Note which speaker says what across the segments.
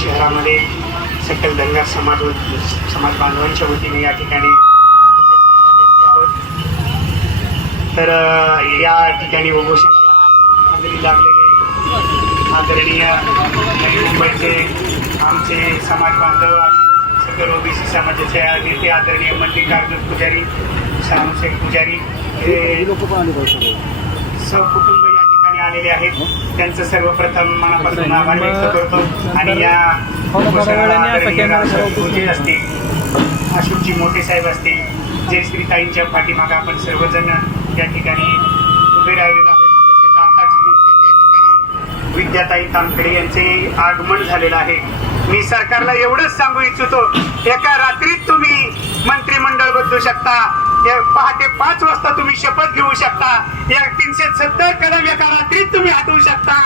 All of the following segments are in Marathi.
Speaker 1: शहरामध्ये सकल धनगर समाज समाज बांधवांच्या वतीने या ठिकाणी आहोत तर या ठिकाणी लागलेले आदरणीय मुंबईचे आमचे समाज बांधव सकल ओबीसी समाजाचे नेते आदरणीय मल्लिकार्जुन पुजारी श्यामशेख पुजारी हे ठिकाणी आलेले आहेत. त्यांचं सर्वप्रथम मनापासून आभार व्यक्त करतो. आणि या उपोषणाला असतील. अशोकजी मोठे साहेब असतील. जयश्रीताईंच्या पाठीमागे आपण सर्वजण या ठिकाणी उभे राहिलेलो आहोत. तसेच आताच नुकतेच या ठिकाणी विद्याताई तामकडे यांचे आगमन झालेलं आहे. मी सरकारला एवढंच सांगू इच्छितो एका रात्रीत तुम्ही मंत्रिमंडळ बदलू शकता. या पहाटे पाच वाजता तुम्ही शपथ घेऊ शकता. या तीनशे सत्तर कलम पाठवू शकता.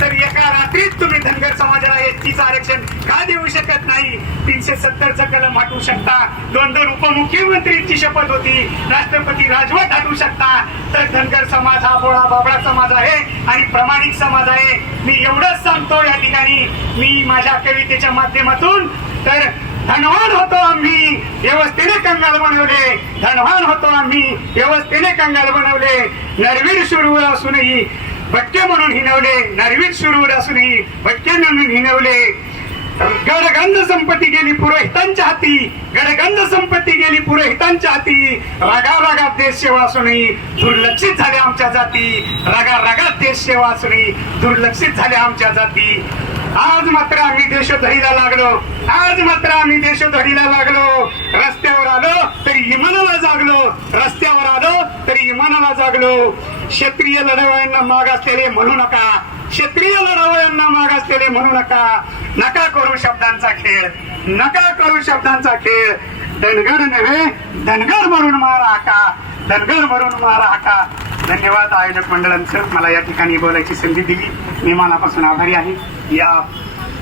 Speaker 1: तर एका रात्रीत तुम्ही धनगर समाजाला एसटीचं आरक्षण का देऊ शकत नाही? तीनशे सत्तरचं कलम हटवू शकता. दोन दोन उपमुख्यमंत्रीची शपथ होती. राष्ट्रपती राजवट हटवू शकता. तर धनगर समाज हा बोळा बाबळा समाज आहे आणि प्रामाणिक समाज आहे. मी एवढंच सांगतो या ठिकाणी. मी माझ्या कवितेच्या माध्यमातून तर धनवान होतो आम्ही. व्यवस्थेने कंगाल बनवले. धनवान होतो आम्ही. व्यवस्थेने कंगाल बनवले. नरवीर सुरू असूनही भटके म्हणून हिनवले नरवीत सुरूर असूनही भटके म्हणून हिनवले गडगंध संपत्ती गेली पुरोहितांच्या हाती गडगंध संपत्ती गेली पुरोहितांच्या हाती. रागा रागात देश सेवा असूनही दुर्लक्षित झाले आमच्या जाती. रागा रागात देश सेवा असूनही दुर्लक्षित झाले आमच्या जाती. आज मात्र आम्ही देशोधडीला लागलो. आज मात्र आम्ही देशोधडीला लागलो. रस्त्यावर आलो तरी इमानाला जागलो. रस्त्यावर आलो तरी इमानाला जागलो. क्षत्रिय लढवयांना माग असलेले म्हणू नका. क्षत्रिय लढवयांना माग असलेले म्हणू नका. नका करू शब्दांचा खेळ. नका करू शब्दांचा खेळ. धनगर नव्हे धनगर म्हणून मारा हाका. धनगर म्हणून मारा हाका. धन्यवाद आयोजक मंडळांचं. मला या ठिकाणी बोलायची संधी दिली. मी मनापासून आभारी आहे. या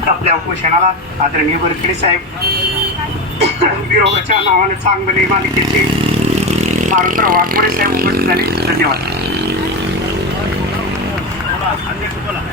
Speaker 1: आपल्या उपोषणाला आदरणीय वरखेडे साहेब विरोगाच्या नावाने चांगले मालिकेचे मारुतराव वाघमोडे साहेब उपस्थित झाले. धन्यवाद. 还没吃过